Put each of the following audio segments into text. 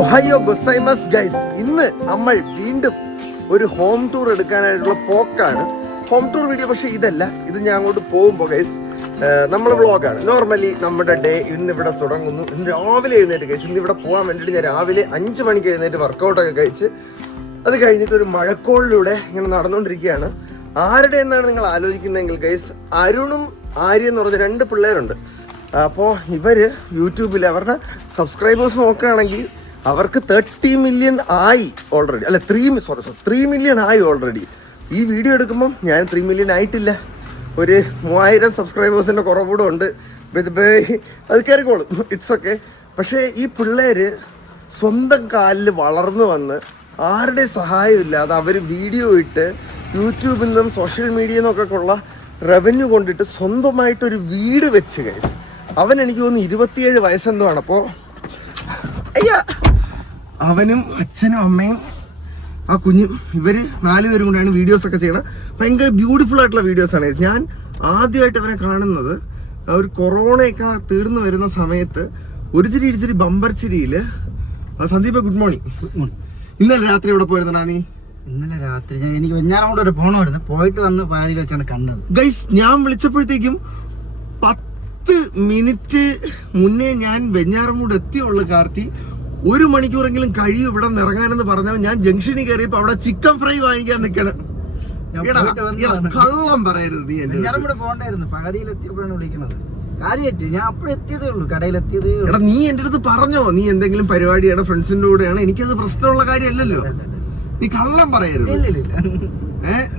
Ohio ഗൊസൈമസ് guys, ഇന്ന് നമ്മൾ വീണ്ടും ഒരു ഹോം ടൂർ എടുക്കാനായിട്ടുള്ള പോക്കാണ്. ഹോം ടൂർ വീഡിയോ പക്ഷേ ഇതല്ല, ഇത് ഞാൻ അങ്ങോട്ട് പോകുമ്പോൾ ഗൈസ് നമ്മൾ വ്ളോഗാണ്. നോർമലി നമ്മുടെ ഡേ ഇന്ന് ഇവിടെ തുടങ്ങുന്നു. ഇന്ന് രാവിലെ എഴുന്നേറ്റ് ഗൈസ്, ഇന്ന് ഇവിടെ പോകാൻ വേണ്ടിയിട്ട് ഞാൻ രാവിലെ 5 മണിക്ക് എഴുന്നേറ്റ് വർക്കൗട്ടൊക്കെ കഴിച്ച് അത് കഴിഞ്ഞിട്ട് ഒരു മഴക്കോളിലൂടെ ഇങ്ങനെ നടന്നുകൊണ്ടിരിക്കുകയാണ്. ആരുടെ എന്നാണ് നിങ്ങൾ ആലോചിക്കുന്നതെങ്കിൽ ഗൈസ്, അരുണും ആര്യ എന്ന് പറഞ്ഞ 2 പിള്ളേരുണ്ട്. അപ്പോൾ ഇവർ യൂട്യൂബിൽ അവരുടെ സബ്സ്ക്രൈബേഴ്സ് നോക്കുകയാണെങ്കിൽ അവർക്ക് 30 മില്യൺ ആയി ഓൾറെഡി. അല്ല 3 മില്യൺ ആയി ഓൾറെഡി. ഈ വീഡിയോ എടുക്കുമ്പം ഞാൻ 3 മില്യൺ ആയിട്ടില്ല, ഒരു 3000 സബ്സ്ക്രൈബേഴ്സിൻ്റെ കുറവുകൂടെ ഉണ്ട്. അത് കയറിക്കോളും, ഇറ്റ്സ് ഓക്കെ. പക്ഷേ ഈ പിള്ളേർ സ്വന്തം കാലിൽ വളർന്നു വന്ന് ആരുടെ സഹായം ഇല്ലാതെ അവർ വീഡിയോ ഇട്ട് യൂട്യൂബിൽ നിന്നും സോഷ്യൽ മീഡിയയിൽ നിന്നൊക്കെ ഉള്ള റവന്യൂ കൊണ്ടിട്ട് സ്വന്തമായിട്ടൊരു വീട് വെച്ച് ഗൈസ്. അവൻ എനിക്ക് തോന്നുന്നു 27 വയസ്സെന്തോ ആണ്. അപ്പോൾ അവനും അച്ഛനും അമ്മയും ആ കുഞ്ഞും ഇവർ 4 പേരും കൂടെയാണ് വീഡിയോസൊക്കെ ചെയ്യണം. ഭയങ്കര ബ്യൂട്ടിഫുൾ ആയിട്ടുള്ള വീഡിയോസാണ്. ഞാൻ ആദ്യമായിട്ട് അവനെ കാണുന്നത് ഒരു കൊറോണയൊക്കെ തീർന്നു വരുന്ന സമയത്ത് ഒരു ചിരി ബമ്പർ ചിരിയിൽ. Sandeep good morning. ഇന്നലെ രാത്രി എവിടെ പോയിരുന്നാ നീ? ഇന്നലെ രാത്രി എനിക്ക് വെഞ്ഞാറമൂട് വരെ പോകണമായിരുന്നു. പോയിട്ട് വന്ന് പാതിയിൽ വെച്ചാണ് കണ്ടത് ഗൈസ്. ഞാൻ വിളിച്ചപ്പോഴത്തേക്കും 10 മിനിറ്റ് മുന്നേ ഞാൻ വെഞ്ഞാറമൂട് എത്തിയുള്ളു. കാർത്തി 1 മണിക്കൂറെങ്കിലും കഴിയും ഇവിടെ ഇറങ്ങാനെന്ന് പറഞ്ഞാൽ ഞാൻ ജംഗ്ഷനിൽ കയറിയപ്പോ അവിടെ ചിക്കൻ ഫ്രൈ വാങ്ങിക്കാൻ നിൽക്കണം. കള്ളം പറയരുത് നീ. വെഞ്ഞാറമൂട് പോകണ്ടായിരുന്നു, പകുതിയിൽ എത്തിയപ്പോഴാണ് വിളിക്കുന്നത്. കാര്യമായിട്ട് ഞാൻ അപ്പോഴും എത്തിയതേ ഉള്ളൂ, കടയിലെത്തിയതേ ഉള്ളൂ. എടാ നീ എന്റെ അടുത്ത് പറഞ്ഞോ നീ എന്തെങ്കിലും പരിപാടിയാണ് ഫ്രണ്ട്സിന്റെ കൂടെയാണ്? എനിക്കത് പ്രശ്നമുള്ള കാര്യമല്ലല്ലോ. നീ കള്ളം പറയരുത്.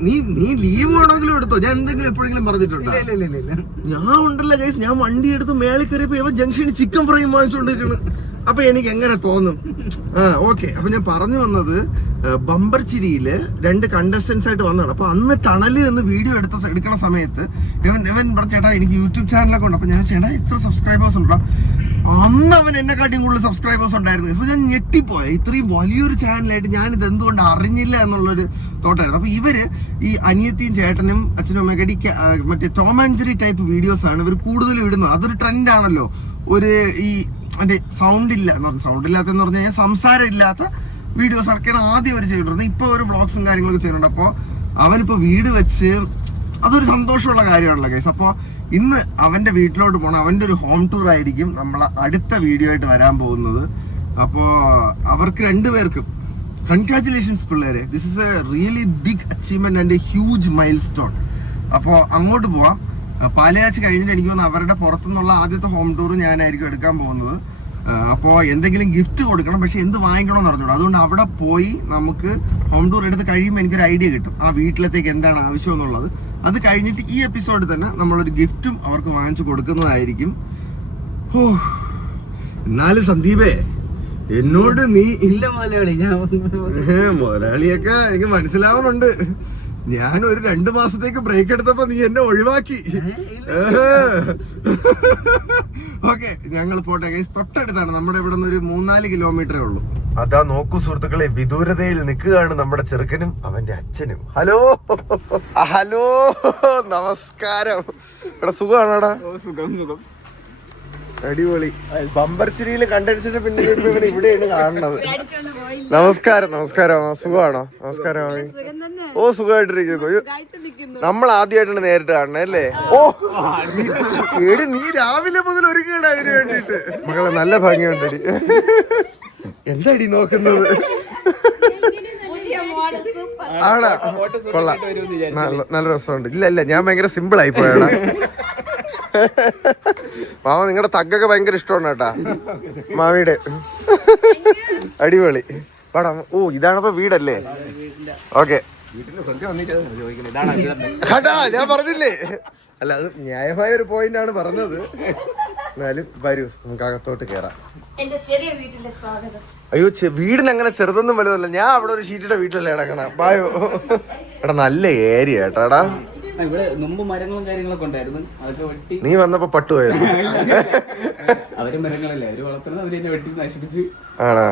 നീ ലീവ് വേണമെങ്കിലും എടുത്തോ. ഞാൻ എന്തെങ്കിലും എപ്പോഴെങ്കിലും പറഞ്ഞിട്ടുണ്ടോ? ഞാൻ ഉണ്ടല്ലോ ഗൈസ്, ഞാൻ വണ്ടി എടുത്ത് മേളിൽ കയറിയപ്പോ ഇവ ജംഗ്ഷനിൽ ചിക്കൻ ഫ്രൈ വാങ്ങിച്ചുകൊണ്ടിരിക്കണം. അപ്പൊ എനിക്ക് എങ്ങനെ തോന്നും? ഓക്കെ. അപ്പൊ ഞാൻ പറഞ്ഞു വന്നത്, ബമ്പർ ചിരിയില് 2 കണ്ടസ്റ്റൻസ് ആയിട്ട് വന്നതാണ്. അപ്പൊ അന്ന് ടണലിൽ നിന്ന് വീഡിയോ എടുക്കണ സമയത്ത് ഇവൻ പറഞ്ഞു, ചേട്ടാ എനിക്ക് യൂട്യൂബ് ചാനലൊക്കെ ഉണ്ട്. അപ്പൊ ഞാൻ ചേട്ടാ എത്ര സബ്സ്ക്രൈബേഴ്സ് ഉണ്ടോ? അന്ന് അവൻ എന്നെക്കാട്ടിയും കൂടുതൽ സബ്സ്ക്രൈബേഴ്സ് ഉണ്ടായിരുന്നു. ഇപ്പൊ ഞാൻ ഞെട്ടിപ്പോയ, ഇത്രയും വലിയൊരു ചാനലായിട്ട് ഞാൻ ഇത് എന്തുകൊണ്ട് അറിഞ്ഞില്ല എന്നുള്ളൊരു തോട്ടായിരുന്നു. അപ്പൊ ഇവര് ഈ അനിയത്തിയും ചേട്ടനും അച്ഛനും അമ്മയൊക്കെ മറ്റേ Tom and Jerry type videos ആണ് ഇവർ കൂടുതൽ ഇടുന്നത്. അതൊരു ട്രെൻഡാണല്ലോ. ഒരു ഈ മറ്റേ സൗണ്ട് ഇല്ലാത്തെന്ന് പറഞ്ഞു കഴിഞ്ഞാൽ സംസാരം ഇല്ലാത്ത വീഡിയോസ് ഒക്കെയാണ് ആദ്യം അവർ ചെയ്തിട്ടുള്ളത്. ഇപ്പൊ ഒരു വ്ളോഗ്സും കാര്യങ്ങളൊക്കെ ചെയ്യുന്നുണ്ട്. അപ്പോൾ അവനിപ്പോ വീട് വെച്ച് അതൊരു സന്തോഷമുള്ള കാര്യമാണല്ലോ ഗൈസ്. അപ്പോൾ ഇന്ന് അവന്റെ വീട്ടിലോട്ട് പോകണം. അവന്റെ ഒരു ഹോം ടൂർ ആയിരിക്കും നമ്മളെ അടുത്ത വീഡിയോ ആയിട്ട് വരാൻ പോകുന്നത്. അപ്പോൾ അവർക്ക് 2 പേർക്കും കൺഗ്രാറ്റുലേഷൻസ് പിള്ളേരെ. This is a really big achievement and a huge milestone. അപ്പോൾ അങ്ങോട്ട് പോവാം. പാലയാഴ്ച കഴിഞ്ഞിട്ട് എനിക്ക് തോന്നുന്നു അവരുടെ പുറത്തുനിന്നുള്ള ആദ്യത്തെ ഹോം ടൂർ ഞാനായിരിക്കും എടുക്കാൻ പോകുന്നത്. അപ്പോൾ എന്തെങ്കിലും ഗിഫ്റ്റ് കൊടുക്കണം, പക്ഷെ എന്ത് വാങ്ങിക്കണമെന്ന് അറിഞ്ഞൂടാ. അതുകൊണ്ട് അവിടെ പോയി നമുക്ക് ഹോം ടൂർ എടുത്ത് കഴിയുമ്പോൾ എനിക്കൊരു ഐഡിയ കിട്ടും ആ വീട്ടിലത്തേക്ക് എന്താണ് ആവശ്യം എന്നുള്ളത്. അത് കഴിഞ്ഞിട്ട് ഈ എപ്പിസോഡിൽ തന്നെ നമ്മളൊരു ഗിഫ്റ്റും അവർക്ക് വാങ്ങിച്ചു കൊടുക്കുന്നതായിരിക്കും. എന്നാലും സന്ദീപേ, എന്നോട് നീ ഇല്ല മുതലാളി, മുതലാളിയൊക്കെ എനിക്ക് മനസ്സിലാവുന്നുണ്ട്. ഞാൻ ഒരു 2 മാസത്തേക്ക് ബ്രേക്ക് എടുത്തപ്പോ നീ എന്നെ ഒഴിവാക്കി. ഓക്കെ, ഞങ്ങൾ പോട്ടെ ഗൈസ്. തൊട്ടടുത്താണ്, നമ്മുടെ ഇവിടെ നിന്ന് ഒരു 3-4 കിലോമീറ്ററേ ഉള്ളൂ. അതാ നോക്കൂ സുഹൃത്തുക്കളെ, വിദൂരതയിൽ നിൽക്കുകയാണ് നമ്മുടെ ചെറുക്കനും അവന്റെ അച്ഛനും. ഹലോ നമസ്കാരം. ഇവിടെ സുഖമാണോടാ? സുഖം. അടിപൊളി. ബമ്പർച്ചിരിയിൽ കണ്ടടിച്ചിട്ട് പിന്നെ ഇവനെ ഇവിടെയാണ് കാണുന്നത്. നമസ്കാരം. സുഖമാണോ? നമസ്കാരം. ഓ സുഖമായിട്ടിരിക്കുന്നു. നമ്മൾ ആദ്യമായിട്ടാണ് നേരിട്ട് കാണണേ അല്ലേ? ഓ എടി നീ രാവിലെ മുതൽ ഒരുങ്ങണ അതിന് വേണ്ടിട്ട്. മകളെ നല്ല ഭംഗിയുണ്ടടി. എന്താടി നോക്കുന്നത്? ആണാ? കൊള്ളാം, നല്ല രസമുണ്ട്. ഇല്ല ഞാൻ ഭയങ്കര സിമ്പിൾ ആയി പോയാടാ. മാമ നിങ്ങളുടെ തഗ്ഗൊക്കെ ഭയങ്കര ഇഷ്ടമാണ് കേട്ടാ മാമിയുടെ. അടിപൊളി. പാടാ. ഓ ഇതാണപ്പോ വീടല്ലേ? ഓക്കെ. ഞാൻ പറഞ്ഞില്ലേ? അല്ല, അത് ന്യായമായ ഒരു പോയിന്റ് ആണ് പറഞ്ഞത്. എന്നാലും വരൂ, നമുക്ക് അകത്തോട്ട് കേറാം. അയ്യോ, വീടിന് അങ്ങനെ ചെറുതൊന്നും വലുതല്ല. ഞാൻ അവിടെ ഒരു ഷീറ്റിന്റെ വീട്ടിലല്ലേ കിടക്കണം. ബായോ. എടാ നല്ല ഏരിയ കേട്ടാടാ. മരങ്ങളും കാര്യങ്ങളൊക്കെ ഉണ്ടായിരുന്നു, അതൊക്കെ വെട്ടി. നീ വന്നപ്പോ പട്ടുപോയത്? അവര് മരങ്ങളല്ലേ അവര് വളർത്തുന്നത്, അവര് എന്നെ വെട്ടി നശിപ്പിച്ച്. ആണോ?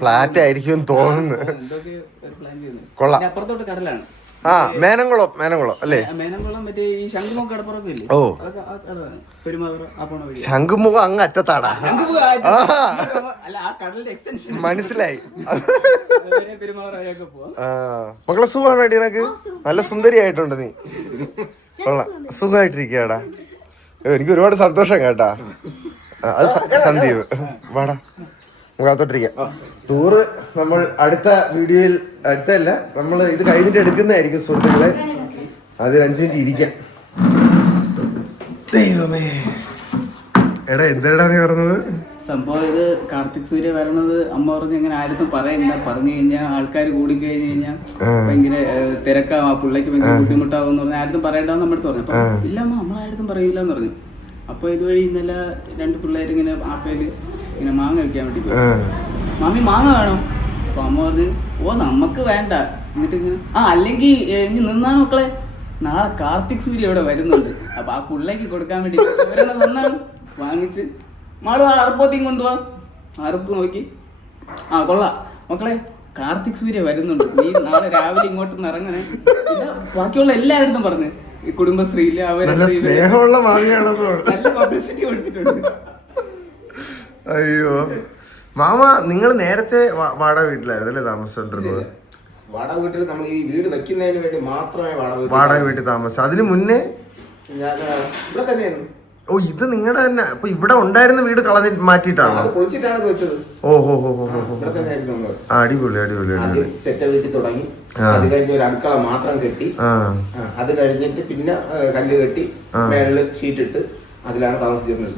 ഫ്ലാറ്റ് ആയിരിക്കും തോന്നുന്നു. എന്തൊക്കെ പ്ലാൻ ചെയ്യുന്നത്. കൊള്ളാം. അപ്പുറത്തോട്ട് കടലാണ്. ആ മേനംകുളം അല്ലേ? മേനംകുളം മറ്റേ ഈ ശംഖുമുഖം കടപ്പുറമൊക്കെ ഇല്ലേ? ഓ അതൊക്കെ പെരുമാതുറ ആ പോണ വഴി. ശംഖുമുഖം അങ്ങ് അറ്റത്താടാ. അല്ല ആ കടലിന്റെ എക്സ്റ്റൻഷൻ മനസ്സിലായി. പെരുമാതുറയൊക്കെ പോവാം. മക്കളെ സുഖമാണ് അടി നിനക്ക്? നല്ല സുന്ദരിയായിട്ടുണ്ട് നീ. കൊള്ളാം, സുഖമായിട്ടിരിക്കടാ. എനിക്ക് ഒരുപാട് സന്തോഷം കേട്ടാ. അത് സന്ദീപ് വാടാ, മുഖത്തോട്ടിരിക്കാം. ടൂറ് നമ്മൾ അടുത്ത വീഡിയോയിൽ, അടുത്തല്ല നമ്മൾ ഇത് കഴിഞ്ഞിട്ട് എടുക്കുന്നതായിരിക്കും സുഹൃത്തുക്കളെ. അത് 5 മിനിറ്റ് ഇരിക്കാം. ദൈവമേ, എടാ എന്താടാ നീ പറഞ്ഞത്? സംഭവം ഇത് കാർത്തിക് സൂര്യ വരണത് അമ്മ പറഞ്ഞ് ഇങ്ങനെ ആരും പറയണ്ട, പറഞ്ഞു കഴിഞ്ഞാൽ ആൾക്കാർ കൂടിക്കഴിഞ്ഞ് കഴിഞ്ഞാൽ ഭയങ്കര തിരക്കാവും, ആ പിള്ളേക്ക് ഭയങ്കര ബുദ്ധിമുട്ടാവും എന്ന് പറഞ്ഞാൽ ആരും പറയണ്ടെന്ന് നമ്മുടെ അടുത്ത് പറഞ്ഞു. അപ്പൊ ഇല്ല അമ്മ, നമ്മളാരും പറയൂല എന്ന് പറഞ്ഞു. അപ്പൊ ഇതുവഴി ഇന്നലെ 2 പിള്ളേർ ഇങ്ങനെ ആപ്പയില് ഇങ്ങനെ മാങ്ങ വെക്കാൻ വേണ്ടി പോയി. മാമി മാങ്ങ വേണം. അപ്പൊ അമ്മ പറഞ്ഞു ഓ നമുക്ക് വേണ്ട. എന്നിട്ട് ഇങ്ങനെ അല്ലെങ്കിൽ ഇനി നിന്നാ മക്കളെ, നാളെ കാർത്തിക് സൂര്യ ഇവിടെ വരുന്നുണ്ട്, അപ്പൊ ആ പിള്ളേക്ക് കൊടുക്കാൻ വേണ്ടി നിന്നാണ് വാങ്ങിച്ച്. മാളു ആ അറുപ്പത്തേയും കൊണ്ടുപോവാ. അറുപ്പ് നോക്കി ആ കൊള്ളാം മക്കളെ, കാർത്തിക് സൂര്യ വരുന്നുണ്ട്, നീ നാളെ രാവിലെ ഇങ്ങോട്ടൊന്ന് ഇറങ്ങണേ. പിന്നെ ബാക്കിയുള്ള എല്ലാവരും പറഞ്ഞു ഈ കുടുംബശ്രീയില് അവര് നല്ല പബ്ലിസിറ്റി കൊടുത്തിട്ടുണ്ട്. അയ്യോ മാമ, നിങ്ങൾ നേരത്തെ വാടക വീട്ടിലായിരുന്നു അല്ലേ താമസിച്ചോണ്ടിരുന്നത്? വാടക വീട്ടിൽ നമ്മൾ ഈ വീട് വെക്കുന്നതിന് വേണ്ടി മാത്രമേ വാടക വീട്ടിൽ താമസിച്ചു. അതിന് മുന്നേ ഞാൻ ഇവിടെ തന്നെയായിരുന്നു. ഓ, ഇത് നിങ്ങളുടെ തന്നെ. അപ്പൊ ഇവിടെ ഉണ്ടായിരുന്ന വീട് കളഞ്ഞ് മാറ്റിയിട്ടാണോ? പൊളിച്ചിട്ടാണ് വെച്ചത്. അടിപൊളി അടിപൊളി അടിപൊളി. സെറ്റ വീട്ടിൽ തുടങ്ങി, അത് കഴിഞ്ഞ് ഒരു അടുക്കള മാത്രം കെട്ടി, അത് കഴിഞ്ഞിട്ട് പിന്നെ കല്ല് കെട്ടി മേളില് ഷീറ്റ് ഇട്ട് അതിലാണ് താമസിച്ചിരുന്നത്.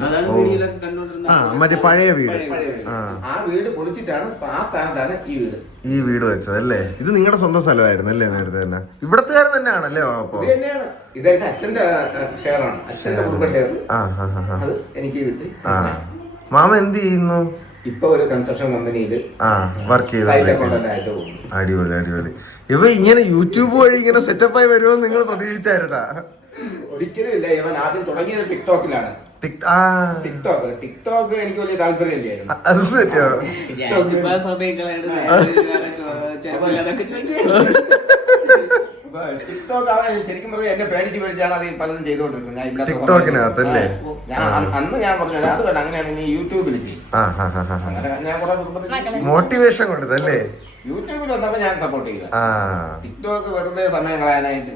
മറ്റേ പഴയ വീട്. ആ വീട് പൊളിച്ചിട്ടാണ് ആ സ്ഥാനത്താണ് ഈ വീട് വെച്ചത് അല്ലേ? ഇത് നിങ്ങളുടെ സ്വന്തം സ്ഥലമായിരുന്നു അല്ലേ നേരത്തെ തന്നെ? ഇവിടത്തുകാരൻ തന്നെയാണല്ലേ? അപ്പൊ ഇതെന്റെ അച്ഛന്റെ ഷെയറാണ്, അച്ഛന്റെ കുടുംബ ഷെയർ. അത് എനിക്ക് വിട്ട്. മാമ എന്ത് ചെയ്യുന്നു? ഇപ്പൊ ഒരു കൺസ്ട്രക്ഷൻ കമ്പനിയില് വർക്ക് ചെയ്ത്. അടിപൊളി അടിപൊളി. ഇവ ഇങ്ങനെ യൂട്യൂബ് വഴി ഇങ്ങനെ സെറ്റപ്പായി വരുമെന്ന് നിങ്ങൾ പ്രതീക്ഷിച്ചായിരുന്നാ? ഒരിക്കലും ഇല്ല. ഇവൻ ആദ്യം തുടങ്ങിയത് ടിക്ടോക്കിലാണ്. ടിക്ടോക്ക് എനിക്ക് വലിയ താല്പര്യമില്ലായിരുന്നു. ടിക്ടോക്ക് അവൻ ശരിക്കും പറഞ്ഞാൽ എന്നെ പേടിച്ചാണ് അത് പലതും ചെയ്തോണ്ടിരുന്നത്. അന്ന് ഞാൻ പറഞ്ഞത് അത് വേണ്ട, അങ്ങനെയാണെങ്കിൽ നീ യൂട്യൂബിൽ ചെയ്യും. അങ്ങനെ ഞാൻ കുറെ മോട്ടിവേഷൻ കൊടുത്തല്ലേ? യൂട്യൂബിൽ വന്നപ്പോ ഞാൻ സപ്പോർട്ട് ചെയ്യുക. ടിക്ടോക്ക് വെറുതെ സമയം കളയാനായിട്ട്.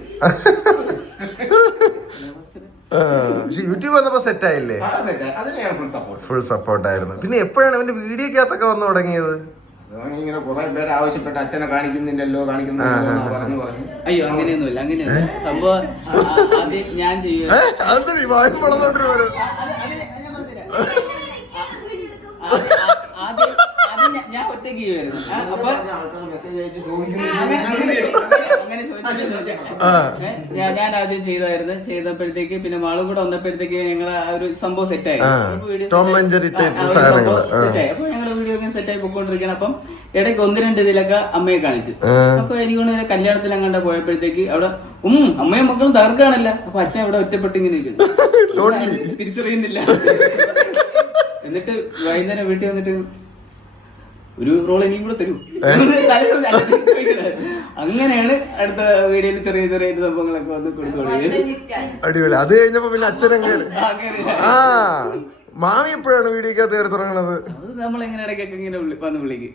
പക്ഷെ യൂട്യൂബ് വന്നപ്പോ സെറ്റ് ആയില്ലേ? ഫുൾ സപ്പോർട്ട് ആയിരുന്നു. പിന്നെ എപ്പോഴാണ് അവന്റെ വീഡിയോക്കകത്തൊക്കെ വന്നു തുടങ്ങിയത്? ഇങ്ങനെ കുറെ പേര് ആവശ്യപ്പെട്ട് അച്ഛനെ കാണിക്കുന്നില്ലല്ലോ പറഞ്ഞു. അയ്യോ അങ്ങനെയൊന്നുമില്ല, അങ്ങനെയൊന്നും സംഭവം ഞാൻ ചെയ്യുക. ഞാൻ ഒറ്റയ്ക്ക് ചെയ്യുമായിരുന്നു. അപ്പൊ ഞാൻ ആദ്യം ചെയ്തപ്പോഴത്തേക്ക് പിന്നെ മാളും കൂടെ വന്നപ്പോഴത്തേക്ക് ഞങ്ങളെ ആ ഒരു സംഭവം സെറ്റായി. അപ്പൊ ഞങ്ങളുടെ വീഡിയോ സെറ്റായി പോയിക്കൊണ്ടിരിക്കണം. അപ്പം ഇടയ്ക്ക് 1-2 ഇതിലൊക്കെ അമ്മയെ കാണിച്ചു. അപ്പൊ എനിക്കൊന്ന് കല്യാണത്തിൽ അങ്ങോട്ട് പോയപ്പോഴത്തേക്ക് അവിടെ അമ്മയും മക്കളും തകർക്കാണല്ല. അപ്പൊ അച്ഛൻ അവിടെ ഒറ്റപ്പെട്ട് ഇങ്ങനെ നിൽക്കുന്നു, തിരിച്ചറിയുന്നില്ല. എന്നിട്ട് വൈകുന്നേരം വീട്ടിൽ വന്നിട്ട് ഒരു റോൾ ഇനിയും കൂടെ തരൂ. അങ്ങനെയാണ് അടുത്ത വീഡിയോയിൽ ചെറിയ ചെറിയ സംഭവങ്ങളൊക്കെ വന്ന് കൊടുത്തു. അടിപൊളി. അത് കഴിഞ്ഞപ്പോ പിന്നെ അച്ഛനും മാമി എപ്പോഴാണ് വീഡിയോക്കകത്ത് കയറി തുടങ്ങണത്? അത് നമ്മളെങ്ങനെ ഇടയ്ക്കൊക്കെ ഇങ്ങനെ വന്ന് വിളിക്കും.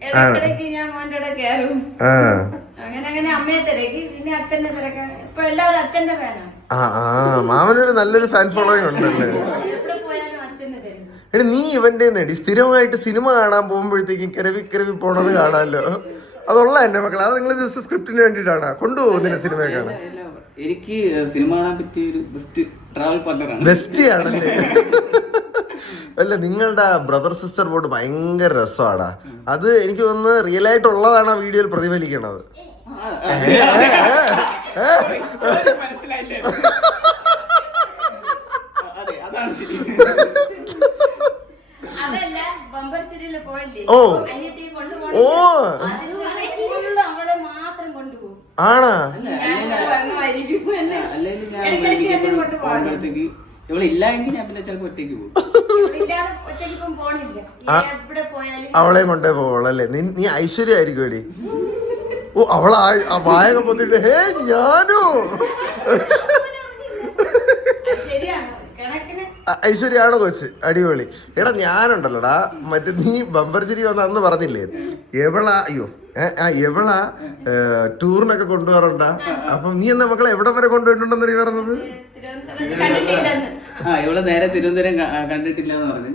മാമനൊരു നല്ലൊരു ഫാൻ ഫോളോയിങ് ഉണ്ടല്ലേ? എടി നീ ഇവന്റെ നെടി സ്ഥിരമായിട്ട് സിനിമ കാണാൻ പോകുമ്പോഴത്തേക്കും കിരവി പോണത് കാണാമല്ലോ. അതുള്ള എന്റെ മക്കൾ, അത് നിങ്ങൾ ജസ്റ്റ് സ്ക്രിപ്റ്റിന് വേണ്ടിയിട്ടാണ് കൊണ്ടുപോകുന്നില്ല സിനിമ കാണാൻ? എനിക്ക് സിനിമ കാണാൻ പറ്റിയ ഒരു ബെസ്റ്റ് ട്രാവൽ പാർട്ണറാണ്. ബെസ്റ്റ് ആണല്ലേ? അല്ല, നിങ്ങളുടെ ബ്രദർ സിസ്റ്റർ ബോട്ട് ഭയങ്കര രസമാടാ. അത് എനിക്ക് തോന്നുന്നു റിയൽ ആയിട്ടുള്ളതാണ് ആ വീഡിയോയിൽ പ്രതിഫലിക്കണത്. ഓ ആണാ? ഇവളില്ലെങ്കിൽ ഞാൻ പിന്നെ ചിലപ്പോ ഒറ്റയ്ക്ക് പോകും. അവളെയും കൊണ്ടേ പോവുള്ളൂ അല്ലേ? നീ ഐശ്വര്യ ആയിരിക്കും എടി. ഓ അവളാ വായൊക്കെ പൊത്തിട്ട് ഹേ ഞാനോ ഐശ്വര്യാണോ കൊച്ച് അടിപൊളി. എടാ ഞാനുണ്ടല്ലോടാ മറ്റേ നീ ബമ്പർചിരി വന്ന അന്ന് പറഞ്ഞില്ലേ എവളാ എവളാ ടൂറിനൊക്കെ കൊണ്ടുപോകാറുണ്ടാ. അപ്പം നീ എന്നാ മക്കളെ എവിടെ വരെ കൊണ്ടുപോയിട്ടുണ്ടെന്ന് നീ പറഞ്ഞത്? ഇവിടെ നേരെ തിരുവനന്തപുരം കണ്ടിട്ടില്ലെന്ന് പറഞ്ഞു.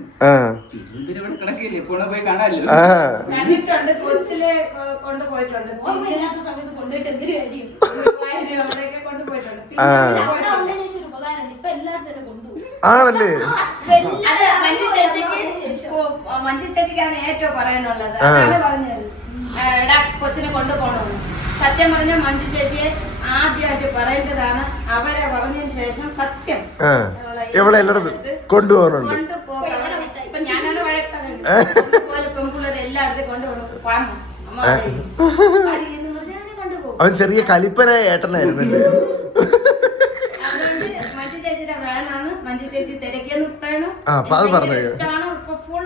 തിരുവനന്തപുരം ഇവിടെ കിടക്കില്ലേ, എപ്പോഴും പോയി കാണാമല്ലോ. കണ്ടിട്ടുണ്ട്, കൊച്ചിലെ കൊണ്ടുപോയിട്ടുണ്ട്. സമയത്ത് കൊണ്ടുപോയിട്ട് എന്തിനു കാര്യം കൊണ്ടുപോയിട്ടുണ്ട്. ആണല്ലേ? അത് മഞ്ജു ചേച്ചിക്കാണ് ഏറ്റവും പറയാനുള്ളത്. അതാണ് പറഞ്ഞത് എടാ കൊച്ചിനെ കൊണ്ടുപോകണമെന്ന്. സത്യം പറഞ്ഞ മഞ്ജു ചേച്ചിയെ ആദ്യമായിട്ട് പറയേണ്ടതാണ്. അവരെ പറഞ്ഞതിന് ശേഷം സത്യം കൊണ്ടുപോകുന്നുണ്ട്. ഇപ്പൊ ഞാനാണ് വഴക്കാറുണ്ട് പെൺപിള്ളേർ എല്ലായിടത്തും കൊണ്ടുപോകണം. അവൻ ചെറിയ കലിപ്പനായ ഏട്ടനായിരുന്നല്ലേ? മഞ്ജു ചേച്ചിയുടെ ഫാനാണ്. മഞ്ജു ചേച്ചി തിരക്കിയെന്ന് പറയണം. ഇഷ്ടമാണ്. ഇപ്പൊ ഫുൾ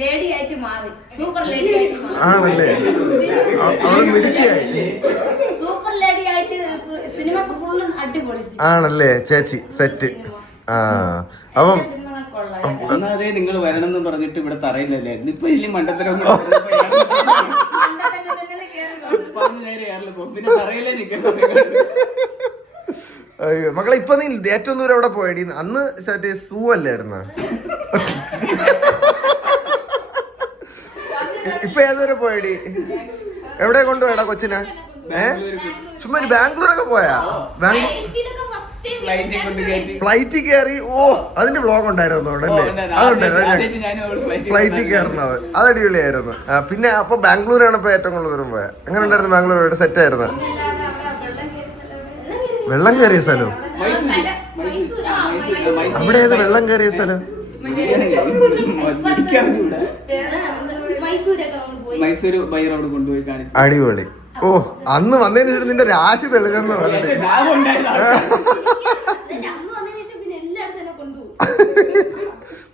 ലേഡി ആയിട്ട് മാറി. സൂപ്പർ ലേഡി ആയിട്ട് മാറി. സൂപ്പർ ലേഡി ആയിട്ട് സിനിമ ഫുള്ള് അടിപൊളി ആണല്ലേ ചേച്ചി സെറ്റ്. അപ്പം ഒന്നാതെ നിങ്ങൾ വരണമെന്ന് പറഞ്ഞിട്ട് ഇവിടെ തറയില്ലല്ലേ. ഇപ്പൊ വലിയ മണ്ടത്തരം പിന്നെ തറയില്ലേ നിൽക്കാൻ. മക്കളെ ഇപ്പൊ നീ ഏറ്റവും ദൂരം എവിടെ പോയടി? അന്ന് സൂ അല്ലായിരുന്ന? ഇപ്പൊ ഏതുവരെ പോയടി? എവിടെ കൊണ്ടുപോയടാ കൊച്ചിനെ? ചുമ്മാ ബാംഗ്ലൂരൊക്കെ പോയാ? ഫ്ലൈറ്റിൽ കയറി. ഓ അതിന്റെ വ്ലോഗ് ഉണ്ടായിരുന്നു ഫ്ലൈറ്റിൽ കയറുന്നത്. അത് അടിപൊളിയായിരുന്നു. പിന്നെ അപ്പൊ ബാംഗ്ലൂരാണ് ഇപ്പൊ ഏറ്റവും കൂടുതൽ ദൂരം പോയത്. എങ്ങനെ ഉണ്ടായിരുന്നു ബാംഗ്ലൂർ? സെറ്റ് ആയിരുന്നു. വെള്ളം കയറിയ സ്ഥലം അവിടെ ഏത് വെള്ളം കയറിയ സ്ഥലം? മൈസൂര് ബൈ റോഡ് കൊണ്ടുപോയി കാണിച്ചു. അടിപൊളി. ഓ അന്ന് വന്നതിന് ശേഷം നിന്റെ രാശി തെളിഞ്ഞെന്ന് പറഞ്ഞിട്ട്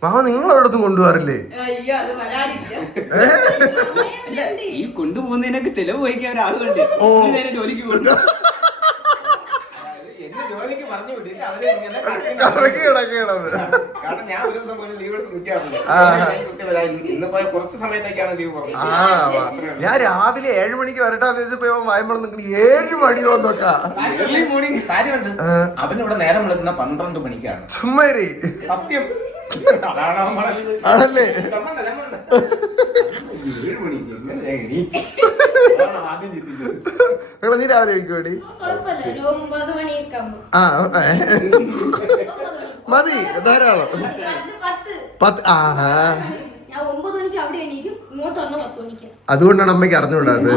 മാമ നിങ്ങൾ അവിടത്തും കൊണ്ടുപോകാറില്ലേ? ഈ കൊണ്ടുപോകുന്നതിനൊക്കെ ചെലവ് വഹിക്കാൻ ഒരാളുണ്ട്. ജോലിക്ക് പോകുന്നു. കാരണം ഞാൻ ഒരു ദിവസം പോലും ലീവ് എടുത്ത് നിൽക്കാറുണ്ട്. കുറച്ച് സമയത്തേക്കാണ് ലീവ് പറഞ്ഞത്. ഞാൻ രാവിലെ 7 മണിക്ക് വരട്ടാ വായ്മളം നിൽക്കണ 7 മണി വന്നോട്ടാ. കാര്യമുണ്ട്. അവനിവിടെ നേരം വിളിക്കുന്ന 12 മണിക്കാണ്. ചുമ്മാരി സത്യം. ആണല്ലേ? 7 മണിക്ക് നീ രാവിലെ കഴിക്കുവേടി? ആ മതി ധാരാളം. 10. അതുകൊണ്ടാണ് അമ്മയ്ക്ക് അറിഞ്ഞുകൂടാത്.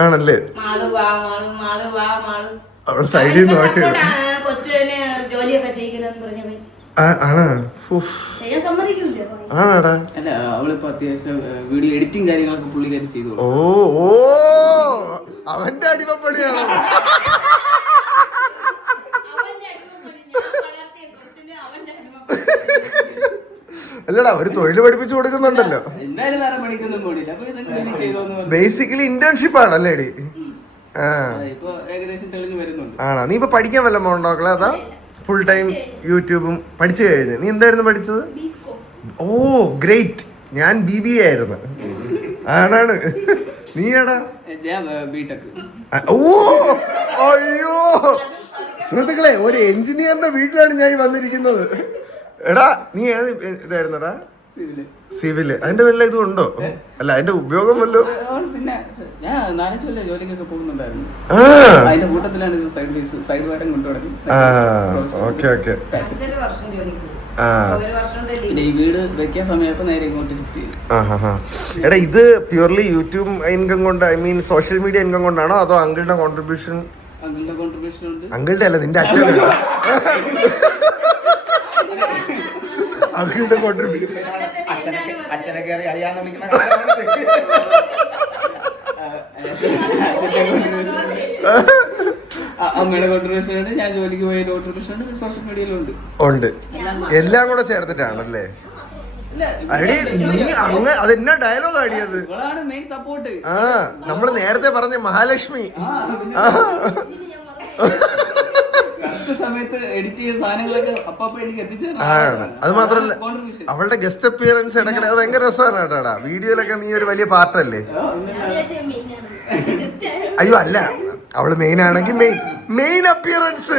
ആണല്ലേ? സൈഡിൽ നോക്കി ജോലിയൊക്കെ ചെയ്യുന്നതെന്ന് പറഞ്ഞ ആണാടാ. അല്ല അവളിപ്പോ അത്യാവശ്യം വീഡിയോ എഡിറ്റിംഗ് കാര്യങ്ങളൊക്കെ പുള്ളിക്കാരി ചെയ്തു. ഓ ഓ അവന്റെ അടിമപ്പണിയാണോ? അല്ലടാ ഒരു തൊഴിൽ പഠിപ്പിച്ചു കൊടുക്കുന്നുണ്ടല്ലോ. എന്തായാലും വേറെ പണിക്കൊന്നും പോണില്ല. ബേസിക്കലി ഇന്റേൺഷിപ്പ് ആണല്ലേ ഡി? ഇപ്പൊ ഏകദേശം തെളിഞ്ഞു വരുന്നുണ്ട്. ആണോ? നീ ഇപ്പൊ പഠിക്കാൻ വല്ല മോണ്ടോക്കളെ? അതാ ഫുൾ ടൈം യൂട്യൂബും പഠിച്ചു കഴിഞ്ഞു. നീ എന്തായിരുന്നു പഠിച്ചത്? ഓ ഗ്രേറ്റ്. ഞാൻ BBA ആയിരുന്നു. ആണാണ്. നീയാടാ? ഓ അയ്യോ സുഹൃത്തുക്കളെ, ഒരു എഞ്ചിനീയറിന്റെ വീട്ടിലാണ് ഞാൻ വന്നിരിക്കുന്നത്. എടാ നീ ഏത് ഇതായിരുന്നടാ? സിവില്. അതിന്റെ വല്ല ഇതും ഉണ്ടോ? അല്ല അതിന്റെ ഉപയോഗം വല്ലോ? പിന്നെ ഞാൻ 4 കൊല്ലം ജോലിക്കൊക്കെ പോകുന്നുണ്ടായിരുന്നു. അതിന്റെ കൂട്ടത്തിലാണ് ഇത് സൈഡ് വാരം കൊണ്ടുപോയി. Okay okay. പിന്നെ ഈ വീട് വെക്കാൻ സമയപ്പോ നേരെ ഇങ്ങോട്ട് ഷിഫ്റ്റ് ചെയ്തു. എടാ ഇത് പ്യൂർലി യൂട്യൂബ് ഇൻകം കൊണ്ട്, I mean social media income കൊണ്ടാണോ അതോ അങ്കിളുടെ കോൺട്രിബ്യൂഷൻ? അങ്കിളുടെ കോൺട്രിബ്യൂഷൻ ഉണ്ട്. അങ്കിളുടെ അല്ല, നിന്റെ അച്ഛൻ്റെ. അങ്കിളുടെ കോൺട്രിബ്യൂഷൻ. അച്ഛനൊക്കെ അറിയാന്ന് വിളിക്കുന്ന കാലമാണ്. അമ്മയുടെ കോൺട്രിബ്യൂഷൻ ഉണ്ട്, ഞാൻ ജോലിക്ക് പോയ കോൺട്രിബ്യൂഷൻ ഉണ്ട്, സോഷ്യൽ മീഡിയയിലും ഉണ്ട്. ഉണ്ട്. എല്ലാം കൂടെ ചേർത്തിട്ടാണല്ലേ? അടി നീ അങ്ങ് അതെന്നാ ഡയലോഗ് ആടിയത്? ഇവളാണ് മെയിൻ സപ്പോർട്ട്. ആ നമ്മള് നേരത്തെ പറഞ്ഞ മഹാലക്ഷ്മി. കറക്റ്റ് സമയത്ത് എഡിറ്റ് ചെയ്ത സാധനങ്ങളൊക്കെ അപ്പൊ എനിക്ക് എത്തിച്ചു. അത് മാത്രല്ല അവളുടെ ഗസ്റ്റ് അപ്പിയറൻസ് ഇടയ്ക്കിടെ അത് ഭയങ്കര രസമാണ് കേട്ടാടാ. വീഡിയോയിലൊക്കെ നീ ഒരു വലിയ പാർട്ടല്ലേ? അയ്യോ അല്ല, അവള് മെയിൻ ആണെങ്കിൽ മെയിൻ അപ്പിയറൻസ്.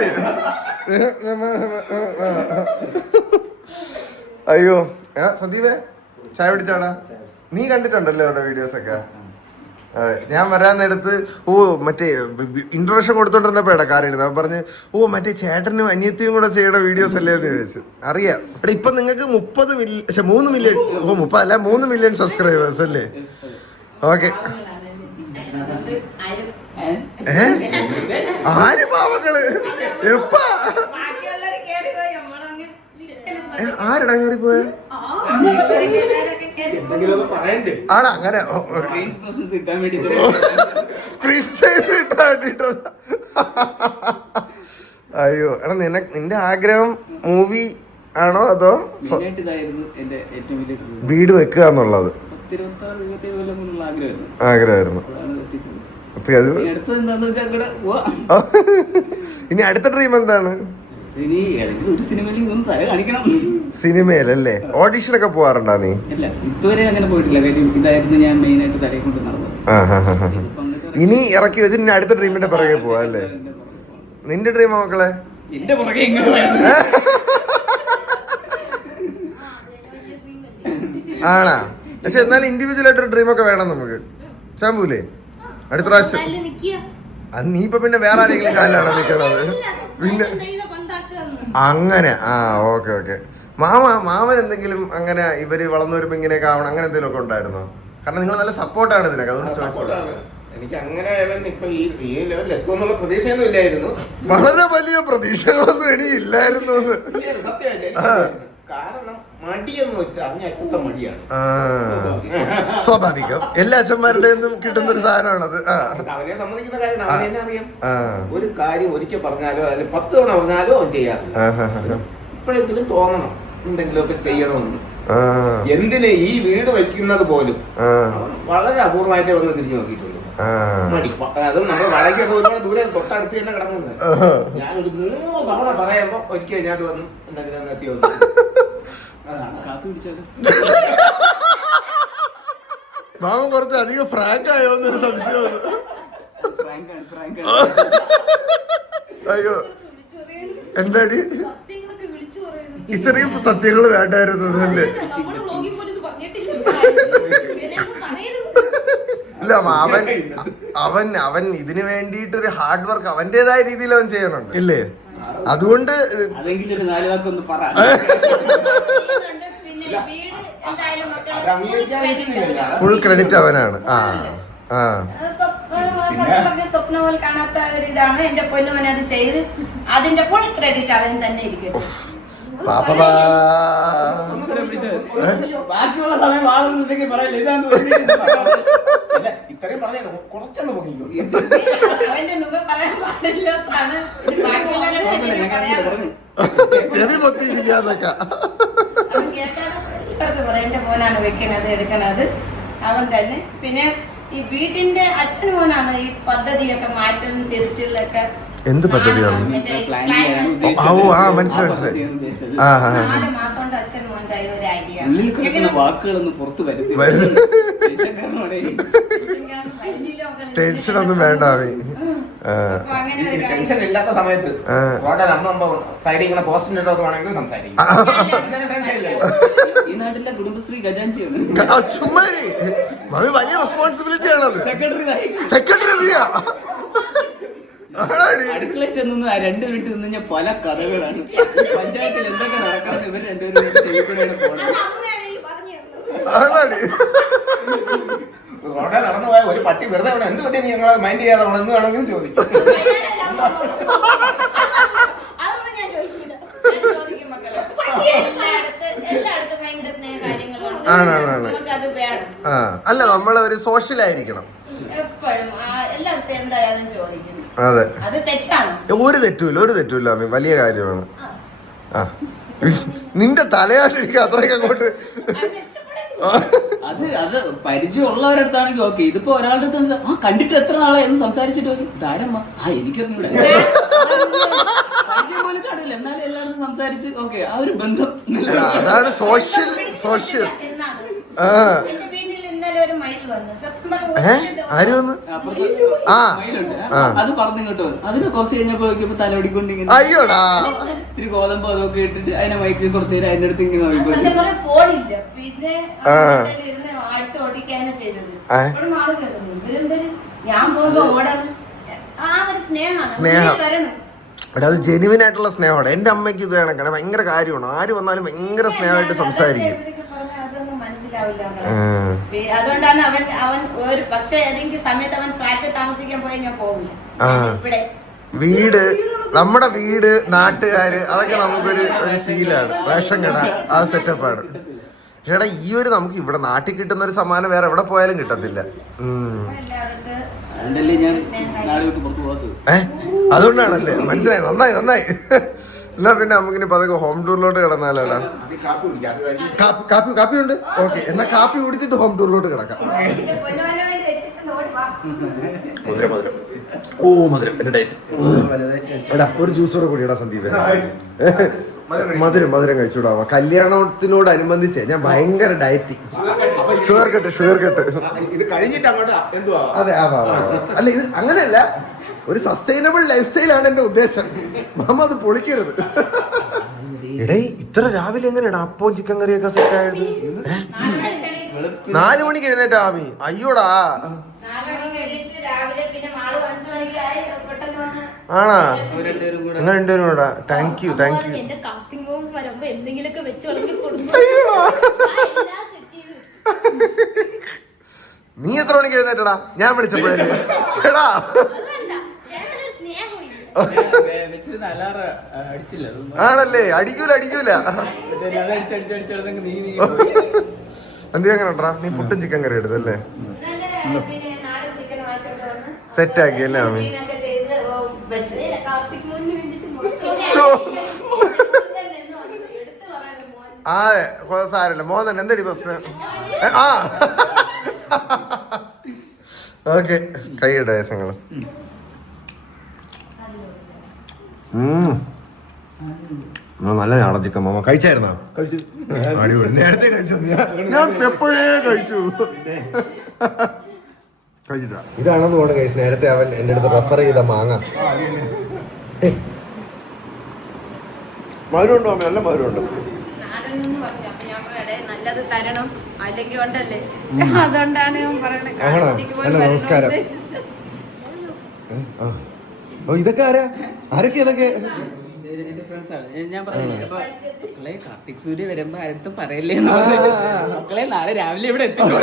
അയ്യോ സന്ദീപേ, ചായ പിടിച്ചാടാ? നീ കണ്ടിട്ടുണ്ടല്ലോ അവരുടെ വീഡിയോസ് ഒക്കെ? അതെ, ഞാൻ വരാൻ നേരത്ത് മറ്റേ ഇൻട്രൊഡക്ഷൻ കൊടുത്തോണ്ടിരുന്നപ്പോഴാ കാര്യം അപ്പൊ പറഞ്ഞ് മറ്റേ ചേട്ടനും അനിയത്തിയും കൂടെ ചെയ്യണ വീഡിയോസ് അല്ലേ എന്ന് ചോദിച്ചു. അറിയാം. എടാ ഇപ്പൊ നിങ്ങൾക്ക് 3 മില്യൺ 3 മില്യൺ സബ്സ്ക്രൈബേഴ്സ് അല്ലേ? ഓക്കെ. ആര് പാവങ്ങള് എപ്പാ ആരടാ കയറി പോയ? ആണോ അങ്ങനെ സ്ക്രീൻ സൈസ് ഇട്ടാൻ വേണ്ടിട്ടോ? അയ്യോ എടാ, നിന്റെ ആഗ്രഹം മൂവി ആണോ അതോ വീട് വെക്കുക എന്നുള്ളത്? ആഗ്രഹമായിരുന്നു. ഇനി അടുത്ത ഡ്രീം എന്താണ്? സിനിമയിലല്ലേ? ഓഡിഷൻ ഒക്കെ പോവാറുണ്ടോ നീ? ഇതുവരെ അങ്ങനെ പോയിട്ടില്ല. ഇതായിരുന്നു ഞാൻ മെയിൻ ആയിട്ട് തലയിൽ കൊണ്ട് നടന്നത്. ഇനി ഇറക്കി വെച്ച് ഇനി അടുത്ത ഡ്രീമിന്റെ പിറകെ പോവാ അല്ലേ? നിന്റെ ഡ്രീം മക്കളെ? എന്റെ പുറകെ ആണാ? പക്ഷെ എന്നാലും ഇൻഡിവിജ്വൽ ആയിട്ടൊരു ഡ്രീം ഒക്കെ വേണം നമുക്ക്. ശാമ്പൂലേ അടുത്ത പ്രാവശ്യം അത് നീ ഇപ്പൊ പിന്നെ വേറെ ആരെങ്കിലും കാലിലാണോ നിൽക്കണത്? പിന്നെ അങ്ങനെ ഓക്കെ. മാമൻ എന്തെങ്കിലും അങ്ങനെ ഇവര് വളർന്നു വരുമ്പോ ഇങ്ങനെയൊക്കെ ആവണം അങ്ങനെ എന്തെങ്കിലും ഒക്കെ ഉണ്ടായിരുന്നോ? കാരണം നിങ്ങൾ നല്ല സപ്പോർട്ടാണ് ഇതിനൊക്കെ, അതുകൊണ്ട് ചോദിച്ചതാണ്. എനിക്ക് അങ്ങനെ ഇപ്പൊ ഈ ലെവലിൽ എത്തുമെന്നുള്ള പ്രതീക്ഷയൊന്നും ഇല്ലായിരുന്നു. വളരെ വലിയ പ്രതീക്ഷകളൊന്നും ഇനിയില്ലായിരുന്നു. സത്യമായിട്ട്. കാരണം മടിയെന്ന് വെച്ചാൽ അങ്ങേറ്റത്തെ മടിയാണ്. സ്വാഭാവികം, എല്ലാ അച്ഛന്മാരുടെ കിട്ടുന്ന ഒരു സാധനമാണത്. അവനെ സമ്മതിക്കുന്ന കാര്യമാണ്. അവൻ എന്നെ അറിയാം. ഒരു കാര്യം ഒരിക്കൽ പറഞ്ഞാലോ അതിൽ 10 തവണ പറഞ്ഞാലോ അവൻ ചെയ്യാറില്ല. ഇപ്പോഴെങ്കിലും തോന്നണം എന്തെങ്കിലുമൊക്കെ ചെയ്യണമെന്ന്. എന്തിന് ഈ വീട് വയ്ക്കുന്നത് പോലും അവൻ വളരെ അപൂർവമായിട്ടേ വന്ന് തിരിഞ്ഞു നോക്കിയിട്ടുണ്ട്. മടി. അതും നമ്മൾ വളയ്ക്ക് ഒരുപാട് ദൂരെ തൊട്ടടുത്ത് തന്നെ കിടക്കുന്നത്. ഞാനൊരു 3 തവണ പറയുമ്പോ ഒരിക്കൽ കഴിഞ്ഞാട്ട് വന്നു എന്തെങ്കിലും എത്തി വന്നു. മാമൻ കുറച്ച് അധികം ഫ്രാങ്ക് ആയോ എന്നൊരു സംശയം. അയ്യോ എന്താടി ഇത്രയും സത്യങ്ങൾ വേണ്ടായിരുന്നു അല്ലേ? ഇല്ല അവൻ ഇതിനു വേണ്ടിയിട്ടൊരു ഹാർഡ് വർക്ക് അവന്റേതായ രീതിയിൽ അവൻ ചെയ്യണുണ്ട് ഇല്ലേ? അതുകൊണ്ട് ഫുൾ ക്രെഡിറ്റ് അവനാണ്. സ്വപ്നം പോലെ കാണാത്ത ഒരു ഇതാണ് എന്റെ പൊന്നുമോൻ അത് ചെയ്ത് അതിന്റെ ഫുൾ ക്രെഡിറ്റ് അവൻ തന്നെ ഇരിക്കും. ബാക്കിയുള്ള സമയം അവന്റെ മുമ്പ് പറയാൻ പാടില്ലാത്താണ്. ചെവി പൊത്തിയിരിക്കാന്നൊക്കെ അവൻ കേൾക്കാതെ പറയാം എന്റെ മോനാണ് വെക്കണത് എടുക്കണത് അവൻ തന്നെ. പിന്നെ ഈ വീട്ടിന്റെ അച്ഛൻ മോനാണ് ഈ പദ്ധതിയൊക്കെ മാറ്റം തിരിച്ചിലൊക്കെ. എന്ത് പദ്ധതിയാണ്? മനസ്സിലായി. 4 മാസം കൊണ്ട് അച്ഛൻ മോൻ്റെ ഒരു ഐഡിയ വാക്കുകളൊന്നും പുറത്തു ടെൻഷനൊന്നും വേണ്ട. ടെൻഷൻ ഇല്ലാത്ത സമയത്ത് റോഡെ നടന്നുമ്പോ സൈഡിൽ ഇങ്ങനെ പോസ്റ്റ് ഇട്ടോണെങ്കിലും സംസാരിക്കും. ഈ നാട്ടിലെ കുടുംബശ്രീ ഖജാൻജിയാണ്. ചുമ്മാരി വലിയ റെസ്പോൺസിബിലിറ്റി ആണത്. സെക്രട്ടറിയാ അടുക്കളയിൽ ചെന്ന് 2 മിനിറ്റ് നിന്ന് കഴിഞ്ഞാൽ പല കഥകളാണ്. പഞ്ചായത്തിൽ എന്തൊക്കെ നടക്കണം ഇവർ 2 പേരും പോകണം. റോഡെ നടന്നു പോയ ഒരു പട്ടി വെറുതെ എന്ത് പറ്റി നീ ഞങ്ങളെ മൈൻഡ് ചെയ്യാതെ എന്ന് വേണമെങ്കിലും ചോദിക്കും. അല്ല നമ്മളെ ഒരു സോഷ്യൽ ആയിരിക്കണം എപ്പോഴും എല്ലായിടത്തും എന്തായാലും ചോദിക്കും. അതെ, അത് തെറ്റാണ്. ഒരു തെറ്റൂല വലിയ കാര്യമാണ്. നിന്റെ തലയാട്ടിരിക്കുക അത്രയ്ക്ക് അങ്ങോട്ട്. അത് പരിചയമുള്ളവരടുത്താണെങ്കിൽ ഓക്കെ. ഇതിപ്പോ ഒരാളുടെ അടുത്ത് കണ്ടിട്ട് എത്ര നാളെ എന്ന് സംസാരിച്ചിട്ട് ധാരമ്മ എനിക്കറിഞ്ഞൂടെ പരിചയം പോലെ കാണില്ല, എന്നാലും എല്ലാവരും സംസാരിച്ച് ഓക്കെ ആ ഒരു ബന്ധം. അതാണ് സോഷ്യൽ. ആര് വന്നു? അത് പറഞ്ഞു കേട്ടോ. അതിന് കുറച്ച് കഴിഞ്ഞപ്പോ തലവടിക്കൊണ്ട് ഇങ്ങനെ അയ്യോടാ ഇത്തിരി ഗോതമ്പ് അതൊക്കെ ഇട്ടിട്ട് അതിനെ മയക്കി കുറച്ച് നേരം അതിന്റെ അടുത്ത് ഇങ്ങനെ സ്നേഹം. എടാ അത് ജെനുവിൻ ആയിട്ടുള്ള സ്നേഹമാണ്. എന്റെ അമ്മയ്ക്ക് ഇത് കണക്കാണ്, ഭയങ്കര കാര്യമാണ്. ആര് വന്നാലും ഭയങ്കര സ്നേഹമായിട്ട് സംസാരിക്കും. അതുകൊണ്ടാണ് അവൻ ഒരു പക്ഷേ ഏതെങ്കിലും സമയത്ത് അവൻ ഫ്ലാറ്റിൽ താമസിക്കാൻ പോയാൽ ഞാൻ പോകില്ല. ഇവിടെ വീട്, നമ്മുടെ വീട്, നാട്ടുകാര്, അതൊക്കെ നമുക്കൊരു ഫീലാണ്. റേഷൻ കട, ആ സെറ്റപ്പാണ്. പക്ഷേ എടാ ഈ ഒരു നമുക്ക് ഇവിടെ നാട്ടിൽ കിട്ടുന്ന ഒരു സമ്മാനം വേറെ എവിടെ പോയാലും കിട്ടത്തില്ല. അതുകൊണ്ടാണല്ലേ, മനസ്സിലായി. നന്നായി. എന്നാ പിന്നെ നമുക്കിനി പതുക്കെ ഹോം ടൂറിലോട്ട് കിടന്നാലോടാ. കാപ്പി ഉണ്ട്. ഓക്കെ, എന്നാ കാപ്പി കുടിച്ചിട്ട് ഹോം ടൂറിലോട്ട് കിടക്കാം. മധുരം എന്റെ ഡേറ്റ്. എടാ ഒരു ജ്യൂസോടെ കൂടിയടാ സന്ദീപ്. മധുരം കഴിച്ചൂടാ. കല്യാണത്തിനോടനുബന്ധിച്ച് ഞാൻ ഭയങ്കര ഡയറ്റിങ്. Sugar cut. അതെ അല്ല, ഇത് അങ്ങനെയല്ല, ഒരു സസ്റ്റൈനബിൾ ലൈഫ് സ്റ്റൈലാണ് എന്റെ ഉദ്ദേശം. മാമ അത് പൊളിക്കരുത്. എടേ ഇത്ര രാവിലെ എങ്ങനെയാടാ അപ്പവും ചിക്കൻ കറിയൊക്കെ സെറ്റ് ആയത്? 4 മണിക്ക് എഴുന്നേറ്റാ ആമി? അയ്യോടാ. ആണാ? നിങ്ങൾ രണ്ടുപേരും കൂടാ. Thank you. നീ എത്ര മണിക്ക് എഴുന്നേറ്റടാ? ഞാൻ വിളിച്ചപ്പോഴേ. എടാ ആണല്ലേ? അടിക്കൂല. എന്ത് അങ്ങനെ ഉണ്ടാ? നീ പുട്ടും ചിക്കൻ കറി എടുത്തല്ലേ? സെറ്റ് ആക്കി അല്ലേ ആമി? അതെ, സാരല്ല. മോഹൻ എന്തടി പ്രശ്നം? ഓക്കെ, കൈയുടെ ദിവസങ്ങള്. നല്ല നാടൻ ചിക്കൻ മാമ കഴിച്ചായിരുന്നോ? അടിപൊളി. നേരത്തെ കഴിച്ചു. ഞാൻ എപ്പോഴേ കഴിച്ചിട്ടാ. ഇതാണെന്ന് തോന്നുന്നു കഴിച്ചു. നേരത്തെ അവൻ എന്റെ അടുത്ത് റെഫർ ചെയ്ത മാങ്ങ. മധുരമുണ്ടോ? നല്ല മധുരമുണ്ട്. നമസ്കാരം. ഇതൊക്കെ ആരൊക്കെ ഇതൊക്കെ? എന്റെ ഫ്രണ്ട്സാണ്. ഞാൻ പറഞ്ഞില്ലേ മക്കളെ കാർത്തിക് സൂര്യ വരുമ്പോ ആരടുത്തും പറയല്ലേ മക്കളെ, നാളെ രാവിലെ ഇവിടെ എത്തിക്കോ.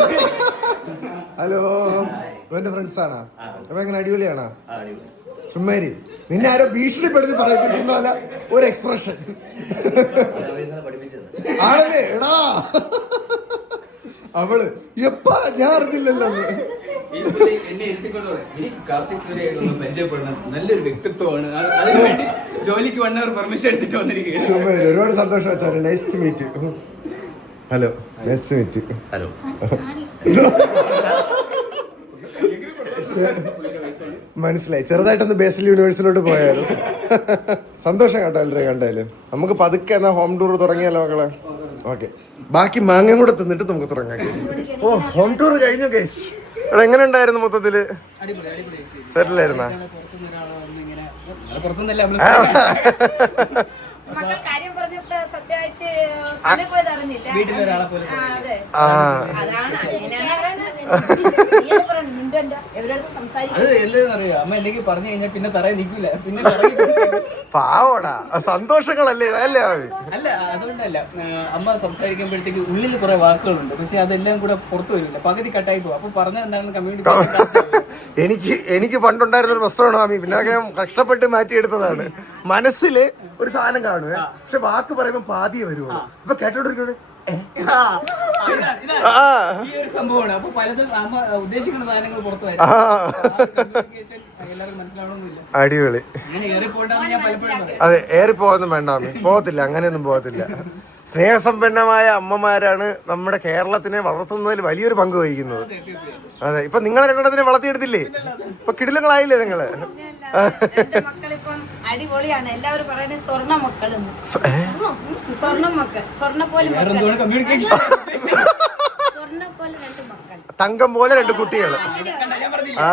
ഹലോ, എന്റെ ഫ്രണ്ട്സ് ആണോ? അപ്പൊ എങ്ങനെ അടിപൊളിയാണോ? സുമാരി നിന്നെ ആരോ ഭീഷണിപ്പെടുത്തി പറയിപ്പിക്കുന്നല്ല ഒരു എക്സ്പ്രഷൻ ആണല്ലേ? എടാ അവള് എപ്പാ ഞാൻ അറിഞ്ഞില്ലല്ലോ. എന്നെ കാർത്തിക് സൂര്യ പരിചയപ്പെടണം, നല്ലൊരു വ്യക്തിത്വമാണ്, അതിനുവേണ്ടി ജോലിക്ക് 1 hour പെർമിഷൻ എടുത്തിട്ട് വന്നിരിക്കുകയാണ്. ഒരുപാട് സന്തോഷം വെച്ചാൽ. Nice to meet. Hello, nice to meet. Hello. മനസ്സിലായി. ചെറുതായിട്ടൊന്ന് ബേസിൽ യൂണിവേഴ്സിലോട്ട് പോയാലും സന്തോഷം കേട്ടോ. എല്ലാവരും കണ്ടാലും നമുക്ക് പതുക്കെ എന്നാ ഹോം ടൂർ തുടങ്ങിയാലോ മക്കളെ? ഓക്കെ, ബാക്കി മാങ്ങ കൂടെ തിന്നിട്ട് നമുക്ക് തുടങ്ങാം. ഓ, ഹോം ടൂർ കഴിഞ്ഞു കേസ്. അവിടെ എങ്ങനെ ഉണ്ടായിരുന്നു മൊത്തത്തില്? സെറ്റിലായിരുന്നാ? വീട്ടിലൊരാളെ പോലെ അത് എന്താണെന്നറിയോ, അമ്മ എന്തെങ്കിലും പറഞ്ഞു കഴിഞ്ഞാൽ പിന്നെ തറയിൽ നിൽക്കൂല, പിന്നെ പാവോടാ. സന്തോഷങ്ങളല്ലേ അല്ലേ? അല്ല, അതുകൊണ്ടല്ല. അമ്മ സംസാരിക്കുമ്പോഴത്തേക്ക് ഉള്ളിൽ കുറെ വാക്കുകളുണ്ട്, പക്ഷെ അതെല്ലാം കൂടെ പുറത്തു വരില്ല, പകുതി കട്ടായി പോകും. അപ്പൊ പറഞ്ഞ എന്താണ് കമ്മ്യൂണിക്കേഷൻ. എനിക്ക് പണ്ടുണ്ടായിരുന്ന ഒരു പ്രശ്നമാണ് മാമി, പിന്നെ അതൊക്കെ കഷ്ടപ്പെട്ട് മാറ്റിയെടുത്തതാണ്. മനസ്സില് ഒരു സാധനം കാണുക, പക്ഷെ വാക്ക് പറയുമ്പോ പാതിയെ വരുള്ളൂ. ഇപ്പൊ കേട്ടോണ്ടിരിക്കണേ ഈ ഒരു സംഭവമാണ്. അപ്പൊ പലതും അമ്മ ഉദ്ദേശിക്കുന്ന സാധനങ്ങൾ പുറത്തു വരും. എല്ലാവർക്കും മനസ്സിലാവണമെന്നില്ല. അടിപൊളി. ഞാൻ ഏറിപ്പോയിട്ടാണ് ഞാൻ പലപ്പോഴും പറയാം. അതെ, ഏറിപ്പോകൊന്നും വേണ്ട, പോകത്തില്ല, അങ്ങനെയൊന്നും പോകത്തില്ല. സ്നേഹസമ്പന്നമായ അമ്മമാരാണ് നമ്മുടെ കേരളത്തിനെ വളർത്തുന്നതിൽ വലിയൊരു പങ്ക് വഹിക്കുന്നത്. അതെ, ഇപ്പൊ നിങ്ങളെ രണ്ടെണ്ണത്തിനെ വളർത്തിയെടുത്തില്ലേ, ഇപ്പൊ കിടിലങ്ങളായില്ലേ നിങ്ങള്? മക്കളിപ്പം അടിപൊളിയാണ്. എല്ലാവരും പറയുന്നത് സ്വർണ്ണ മക്കളെന്ന്. സ്വർണ്ണ മക്കൾ, സ്വർണ്ണ പോലെ കമ്മ്യൂണിക്കേഷൻ സ്വർണ്ണ പോലെ 2 മക്കൾ, തങ്കം പോലെ 2 കുട്ടികൾ. ആ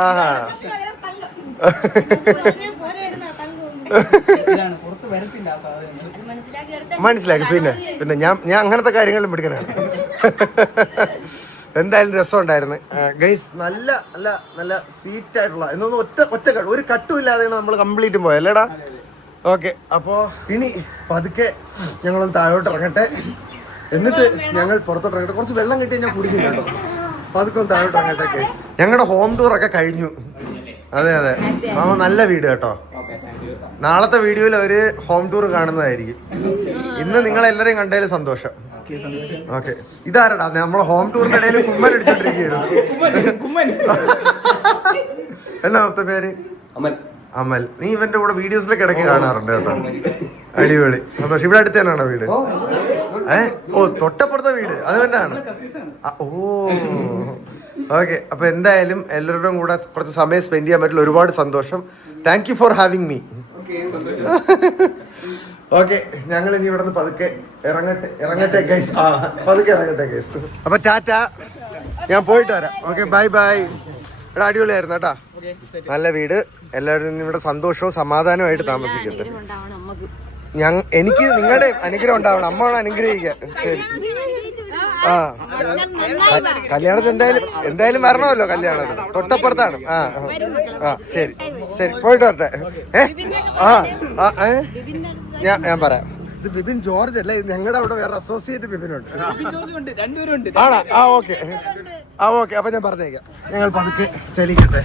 മനസ്സിലാക്കി. പിന്നെ ഞാൻ അങ്ങനത്തെ കാര്യങ്ങളും പിടിക്കാനാണ്. എന്തായാലും രസമുണ്ടായിരുന്നു ഗൈസ്. നല്ല സ്വീറ്റ് ആയിട്ടുള്ള എന്നൊന്നും ഒറ്റ ഒരു കട്ടും ഇല്ലാതെയാണ് നമ്മൾ കംപ്ലീറ്റ് പോയല്ലേടാ. ഓക്കെ, അപ്പോ ഇനി പതുക്കെ ഞങ്ങളൊന്ന് താഴോട്ട് ഇറങ്ങട്ടെ, എന്നിട്ട് ഞങ്ങൾ പുറത്തോട്ട് ഇറങ്ങട്ടെ. കുറച്ച് വെള്ളം കിട്ടിയാൽ ഞാൻ കുടിക്കും കേട്ടോ. പതുക്കെ ഒന്ന് താഴോട്ട് ഇറങ്ങട്ടെ ഗൈസ്. ഞങ്ങളുടെ ഹോം ടൂർ ഒക്കെ കഴിഞ്ഞു. അതെ, നല്ല വീട് കേട്ടോ. നാളത്തെ വീഡിയോയിൽ ഒരു ഹോം ടൂർ കാണുന്നതായിരിക്കും. ഇന്ന് നിങ്ങളെല്ലാരെയും കണ്ടതിൽ സന്തോഷം. ഓക്കെ, ഇതാരടാ നമ്മളെ ഹോം ടൂറിന്റെ ഇടയിൽ കുമ്മൻ അടിച്ചോണ്ടിരിക്കുകയായിരുന്നു. എന്നാ മൊത്തം പേര്? അമൽ. നീ ഇവന്റെ കൂടെ വീഡിയോസിലൊക്കെ ഇടയ്ക്ക് കാണാറുണ്ട് കേട്ടോ. അടിപൊളി, സന്തോഷം. ഇവിടെ അടുത്ത് തന്നെയാണോ വീട്? ഓ, തൊട്ടപ്പുറത്തെ വീട് അത് തന്നെയാണ്. ഓ, ഓക്കെ. അപ്പൊ എന്തായാലും എല്ലാവരുടെയും കൂടെ കുറച്ച് സമയം സ്പെൻഡ് ചെയ്യാൻ പറ്റില്ല. ഒരുപാട് സന്തോഷം. Thank you for having me. Okay, ഞങ്ങൾ ഇനി ഇവിടെ നിന്ന് പതുക്കെ ഇറങ്ങട്ടെ ഗൈസ്. പതുക്കെ ഇറങ്ങട്ടെ ഗൈസ്. അപ്പൊ ടാറ്റ, ഞാൻ പോയിട്ട് വരാം. Okay, bye. ഇവിടെ അടിപൊളിയായിരുന്നു കേട്ടാ, നല്ല വീട്. എല്ലാവരും ഇവിടെ സന്തോഷവും സമാധാനമായിട്ട് താമസിക്കുന്നുണ്ട്. എനിക്ക് നിങ്ങളുടെ അനുഗ്രഹം ഉണ്ടാവണം. അമ്മയാണ് അനുഗ്രഹിക്കുക. ശരി. കല്യാണത്തിന് എന്തായാലും വരണമല്ലോ. കല്യാണത്തിന് തൊട്ടപ്പുറത്താണ്. ശരി, പോയിട്ട് വരട്ടെ. ഞാൻ പറയാം. ഇത് ബിബിൻ ജോർജ് അല്ല, ഇത് ഞങ്ങളുടെ അവിടെ വേറെ അസോസിയേറ്റ് ബിബിനുണ്ട്. ആണോ? ഓക്കെ. അപ്പൊ ഞാൻ പറഞ്ഞേക്കാം. ഞങ്ങൾ പതുക്കെ ചലിക്കട്ടെ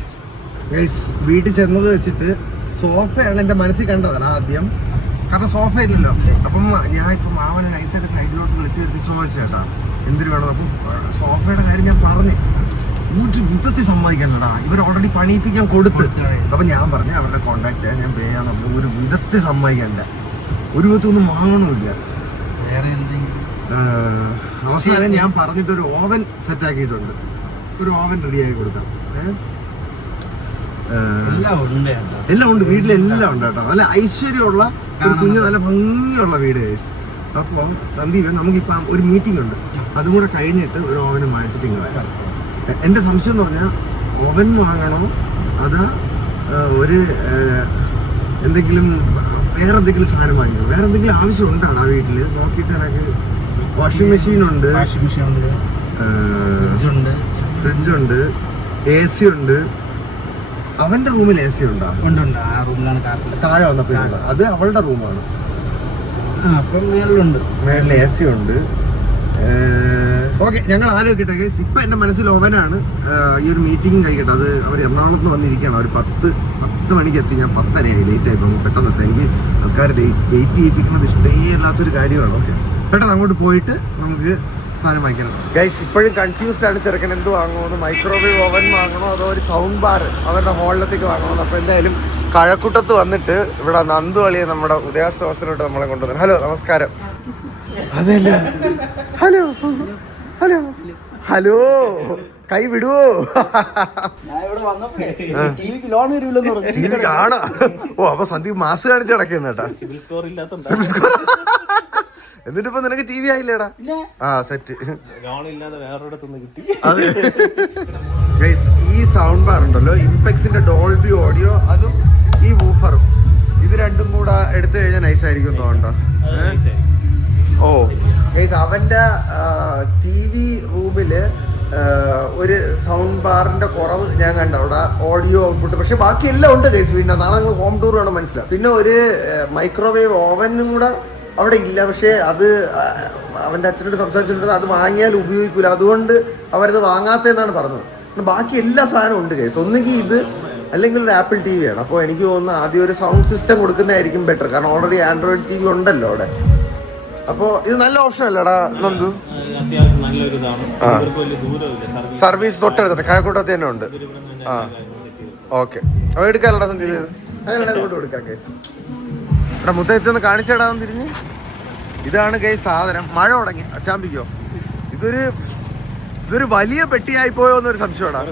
ഗൈസ്. വീട്ടിൽ ചെന്നത് വെച്ചിട്ട് സോഫയാണ് എന്റെ മനസ്സിൽ കണ്ടതാണ് ആദ്യം. കാരണം സോഫ ഇല്ലല്ലോ. അപ്പം ഞാൻ ഇപ്പം മാമനെ നൈസായിട്ട് സൈഡിലോട്ട് വിളിച്ച് എടുത്ത് ചോദിച്ചേട്ടാ എന്തിനു വേണം. അപ്പം സോഫയുടെ കാര്യം ഞാൻ പറഞ്ഞ് ഒരു വിധത്തിൽ സമ്മതിക്കണടാ. ഇവർ ഓൾറെഡി പണിയിപ്പിക്കാൻ കൊടുത്ത്. അപ്പം ഞാൻ പറഞ്ഞു അവരുടെ കോണ്ടാക്ട് ചെയ്യാൻ ഞാൻ പേ ചെയ്യാൻ പറഞ്ഞു. ഒരു വിധത്തിൽ സമ്മതിക്കണ്ട, ഒരു വിധത്തൊന്നും വാങ്ങണമില്ല. അവസാനം ഞാൻ പറഞ്ഞിട്ട് ഒരു ഓവൻ സെറ്റ് ആക്കിയിട്ടുണ്ട്. ഒരു ഓവൻ റെഡിയാക്കി കൊടുക്കാം. എല്ലാം ഉണ്ട്, വീട്ടിലെല്ലാം ഉണ്ട് കേട്ടോ. നല്ല ഐശ്വര്യമുള്ള ഒരു കുഞ്ഞു, നല്ല ഭംഗിയുള്ള വീട്. അപ്പോൾ സന്ദീപ്, നമുക്കിപ്പം ഒരു മീറ്റിംഗ് ഉണ്ട്, അതും കൂടെ കഴിഞ്ഞിട്ട് ഒരു ഓവന് വാങ്ങിച്ചിട്ട് ഇങ്ങനെ വരാം. എൻ്റെ സംശയം എന്ന് പറഞ്ഞാൽ ഓവൻ വാങ്ങണോ അതാ ഒരു എന്തെങ്കിലും വേറെ എന്തെങ്കിലും സാധനം വാങ്ങിക്കണോ, വേറെ എന്തെങ്കിലും ആവശ്യം ഉണ്ടാണ് ആ വീട്ടിൽ നോക്കിയിട്ട്. എനിക്ക് വാഷിംഗ് മെഷീൻ ഉണ്ട്, ഫ്രിഡ്ജുണ്ട്, AC ഉണ്ട്. അവന്റെ റൂമിൽ AC ഉണ്ടോ? താഴെ വന്നപ്പോ അത് അവളുടെ റൂമാണ്. മേളിൽ AC ഉണ്ട്. ഓക്കെ, ഞങ്ങൾ ആലോചിക്കട്ടെ ഗൈസ്. ഇപ്പൊ എന്റെ മനസ്സിൽ ഓവനാണ്. ഈ ഒരു മീറ്റിംഗ് കഴിക്കട്ടെ. അത് അവർ എറണാകുളത്ത് നിന്ന് വന്നിരിക്കുകയാണ്. അവർ 10 മണിക്ക് എത്തി. ഞാൻ 10:30 ലേറ്റ് ആയി. പെട്ടെന്ന് എത്താം. എനിക്ക് ആൾക്കാർ വെയിറ്റ് ചെയ്യിപ്പിക്കുന്നത് ഇഷ്ടേ അല്ലാത്തൊരു കാര്യമാണ്. ഓക്കെ, പെട്ടെന്ന് അങ്ങോട്ട് പോയിട്ട് നമുക്ക് സാധനം വാങ്ങിക്കണം ഗൈസ്. ഇപ്പോഴും കൺഫ്യൂസ്ഡ് ആണ് ചെറുക്കൻ. എന്ത് വാങ്ങുമോ, മൈക്രോവേവ് ഓവൻ വാങ്ങണോ അതോ ഒരു സൗണ്ട് ബാർ അവരുടെ ഹോളിലത്തേക്ക് വാങ്ങണോ. അപ്പോൾ എന്തായാലും കഴക്കൂട്ടത്ത് വന്നിട്ട് ഇവിടെ നന്ദു അളിയെ നമ്മുടെ ഉദയാസ്വാസനോട്ട് നമ്മളെ കൊണ്ടുവന്നു. ഹലോ, നമസ്കാരം. അതല്ല, ഹലോ കൈ വിടുവോ? ടി വി കാണാ. ഓ, അപ്പൊ സന്ദീപ് മാസ് കാണിച്ച് നടക്കുന്ന കേട്ടാ. എന്നിട്ടിപ്പോ നിനക്ക് TV ആയില്ലേടാ? സെറ്റ്. ഈ സൗണ്ട് ബാർ ഉണ്ടല്ലോ, ഇംപെക്സിന്റെ ഡോൾബി ഓഡിയോ, അതും ഈ വൂഫറും, ഇത് രണ്ടും കൂടെ എടുത്തു കഴിഞ്ഞാൽ നൈസ് ആയിരിക്കും തോന്നുന്നുണ്ടോ? ഓ ഗൈസ്, അവന്റെ TV റൂമില് ഒരു സൗണ്ട് ബാറിന്റെ കുറവ് ഞാൻ കണ്ട. അവിടെ ഓഡിയോ ഔട്ട്പുട്ട്, പക്ഷെ ബാക്കി എല്ലാം ഉണ്ട് ഗൈസ് വീടിന്. നാളെ നിങ്ങൾ ഹോം ടൂർ വേണം, മനസ്സിലാവും. പിന്നെ ഒരു മൈക്രോവേവ് ഓവനും കൂടെ അവിടെ ഇല്ല. പക്ഷേ അത് അവൻ്റെ അച്ഛനോട് സംസാരിച്ചിട്ടുണ്ട്, അത് വാങ്ങിയാൽ ഉപയോഗിക്കൂല, അതുകൊണ്ട് അവരത് വാങ്ങാത്തതെന്നാണ് പറഞ്ഞത്. ബാക്കി എല്ലാ സാധനവും ഉണ്ട് കേസ്. ഒന്നുകിൽ ഇത് അല്ലെങ്കിൽ ഒരു ആപ്പിൾ TV ആണ്. അപ്പോൾ എനിക്ക് തോന്നുന്നു ആദ്യം ഒരു സൗണ്ട് സിസ്റ്റം കൊടുക്കുന്നതായിരിക്കും ബെറ്റർ. കാരണം ഓൾറെഡി ആൻഡ്രോയിഡ് TV ഉണ്ടല്ലോ അവിടെ. അപ്പൊ ഇത് നല്ല ഓപ്ഷൻ അല്ലേടാ നന്ദു? അത്യാവശ്യം നല്ലൊരു ഇതാണ്. ഇവർക്ക് വലിയ ദൂരമില്ല. സർവീസ് തൊട്ടടുത്തുണ്ട്, കഴക്കൂട്ടത്ത് തന്നെ ഉണ്ട്. ആ ഓക്കെ, അപ്പൊ എടുക്കാലോടാ സന്ദീപ്. അങ്ങനെ കൊടുക്കാം കേസ്. ഇവിടെ മുത്തത്തൊന്ന് കാണിച്ചേടാൻ തിരിഞ്ഞ്. ഇതാണ് കേസ് സാധനം. മഴ തുടങ്ങി അച്ചാമ്പിക്കോ. ഇതൊരു വലിയ പെട്ടിയായി പോയോ എന്നൊരു സംശയമാണ്.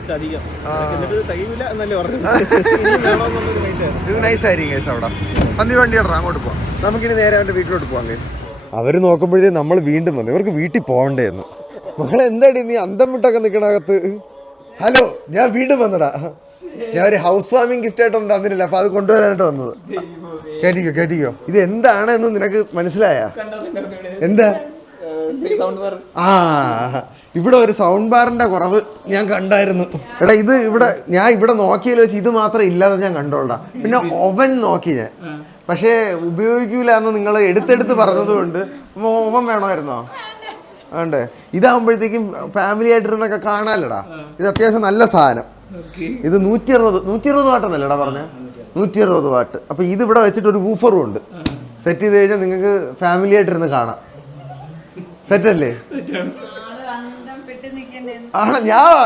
ഇത് നൈസായിരിക്കും കേസ്. അവിടെ സന്ദീപ് വണ്ടി ഇടണം, അങ്ങോട്ട് പോവാം. നമുക്കിനി നേരെ അവൻ്റെ വീട്ടിലോട്ട് പോവാം കേസ്. അവര് നോക്കുമ്പോഴേ നമ്മൾ വീണ്ടും വന്നു. ഇവർക്ക് വീട്ടിൽ പോകണ്ടേന്ന്. മകളെ എന്താടി നീ അന്തം വിട്ടൊക്കെ നിൽക്കണകത്ത്? ഹലോ, ഞാൻ വീണ്ടും വന്നടാ. ഞാൻ ഒരു ഹൗസ് വാമിങ് ഗിഫ്റ്റ് ആയിട്ടൊന്നും തന്നിട്ടില്ല, അപ്പൊ അത് കൊണ്ടുവരാനായിട്ട് വന്നത്. കേട്ടിക്കോ. ഇത് എന്താണെന്ന് നിനക്ക് മനസ്സിലായ? എന്താ? ആ, ഇവിടെ ഒരു സൗണ്ട് ബാറിന്റെ കുറവ് ഞാൻ കണ്ടായിരുന്നു. എടാ ഇത് ഞാൻ ഇവിടെ നോക്കിയാലോ വെച്ച് ഇത് മാത്രം ഇല്ലാതെ ഞാൻ കണ്ടോളാം. പിന്നെ ഓവൻ നോക്കി ഞാൻ, പക്ഷേ ഉപയോഗിക്കൂല എന്ന് നിങ്ങൾ എടുത്തെടുത്ത് പറഞ്ഞത് കൊണ്ട് ഓവൻ വേണമായിരുന്നോ? വേണ്ടേ? ഇതാകുമ്പോഴത്തേക്കും ഫാമിലി ആയിട്ടിരുന്നൊക്കെ കാണാലടാ. ഇത് അത്യാവശ്യം നല്ല സാധനം. ഇത് 160 വാട്ടെന്നല്ലേടാ പറഞ്ഞ? 160 വാട്ട്. അപ്പൊ ഇത് ഇവിടെ വെച്ചിട്ട് ഒരു വൂഫറും ഉണ്ട്. സെറ്റ് ചെയ്ത് കഴിഞ്ഞാൽ നിങ്ങൾക്ക് ഫാമിലി ആയിട്ടിരുന്ന് കാണാം. സെറ്റല്ലേ? ആണ്.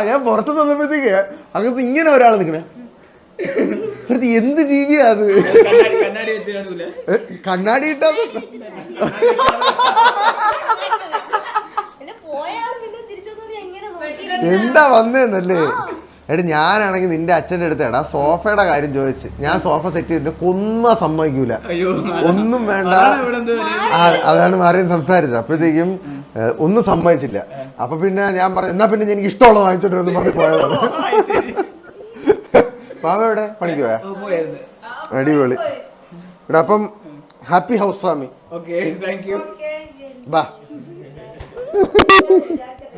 ഞാൻ പുറത്ത് നിന്നപ്പോഴത്തേക്ക് അകത്ത് ഇങ്ങനെ ഒരാൾ നിൽക്കണേ. എന്ത് ജീവിയാ അത്? കണ്ണാടി ഇട്ടാ എന്താ വന്നേന്നല്ലേ? എടാ ഞാനാണെങ്കിൽ നിന്റെ അച്ഛൻ്റെ അടുത്ത് എടാ സോഫയുടെ കാര്യം ചോദിച്ച് ഞാൻ സോഫ സെറ്റ് ചെയ്തിട്ട് കൊന്ന സമ്മതിക്കൂല, ഒന്നും വേണ്ട. അതാണ് മാറിയും സംസാരിച്ചത്. അപ്പോഴത്തേക്കും ഒന്നും സമ്മതിച്ചില്ല. അപ്പൊ പിന്നെ ഞാൻ പറഞ്ഞു എന്നാ പിന്നെ എനിക്ക് ഇഷ്ടമുള്ള വാങ്ങിച്ചോട്ട് എന്ന് പറഞ്ഞ് പോയതാണ്. മാമ എവിടെ? പണിക്ക് പോയാ? അടിപൊളി. ഇവിടെ അപ്പം ഹാപ്പി ഹൗസ് വാമി. ബാ.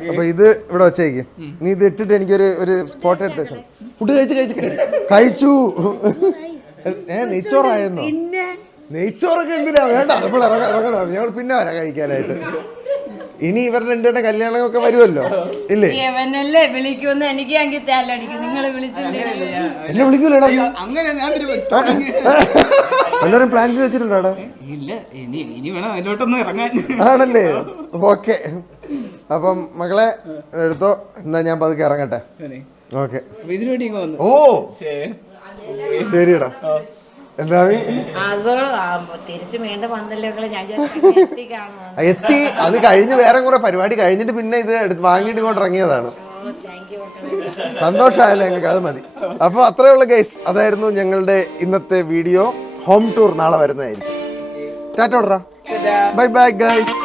അപ്പൊ ഇത് ഇവിടെ വെച്ചേക്കും. നീ ഇത് ഇട്ടിട്ട് എനിക്കൊരു സ്പോട്ട് എടുത്ത് വെച്ചോ. ഫുഡ് കഴിച്ചു. നെയ്ച്ചോറായിരുന്നു. നെയ്ച്ചോറൊക്കെ എന്തിനാ? വേണ്ട, നമ്മൾ ഇറങ്ങണം. ഞങ്ങൾ പിന്നെ വരാം കഴിക്കാനായിട്ട്. ഇനി ഇവരുടെ രണ്ടുപേരുടെ കല്യാണമൊക്കെ വരുമല്ലോ ഇല്ലേ? വിളിക്കുമെന്ന് എനിക്ക് നിങ്ങൾ വിളിച്ചില്ലേ? എന്നെ വിളിക്കൂലടാ. എല്ലാരും പ്ലാൻ ചെയ്ത് വെച്ചിട്ടുണ്ടോ? ആണല്ലേ? ഓക്കെ. അപ്പം മകളെ എടുത്തോ. എന്നാ ഞാൻ പതുക്കെ ഇറങ്ങട്ടെ. ഓക്കെ. ഓ ശരിയടാ. എന്താ എത്തി? അത് കഴിഞ്ഞ് വേറെ കുറെ പരിപാടി കഴിഞ്ഞിട്ട് പിന്നെ ഇത് വാങ്ങിയിട്ട് ഇങ്ങോട്ട് ഇറങ്ങിയതാണ്. സന്തോഷമായല്ലോ ഞങ്ങൾക്ക്, അത് മതി. അപ്പൊ അത്രയുള്ള ഗൈസ്, അതായിരുന്നു ഞങ്ങളുടെ ഇന്നത്തെ വീഡിയോ. ഹോം ടൂർ നാളെ വരുന്നതായിരിക്കും. ടാറ്റ ഓർഡറാ. Bye bye guys.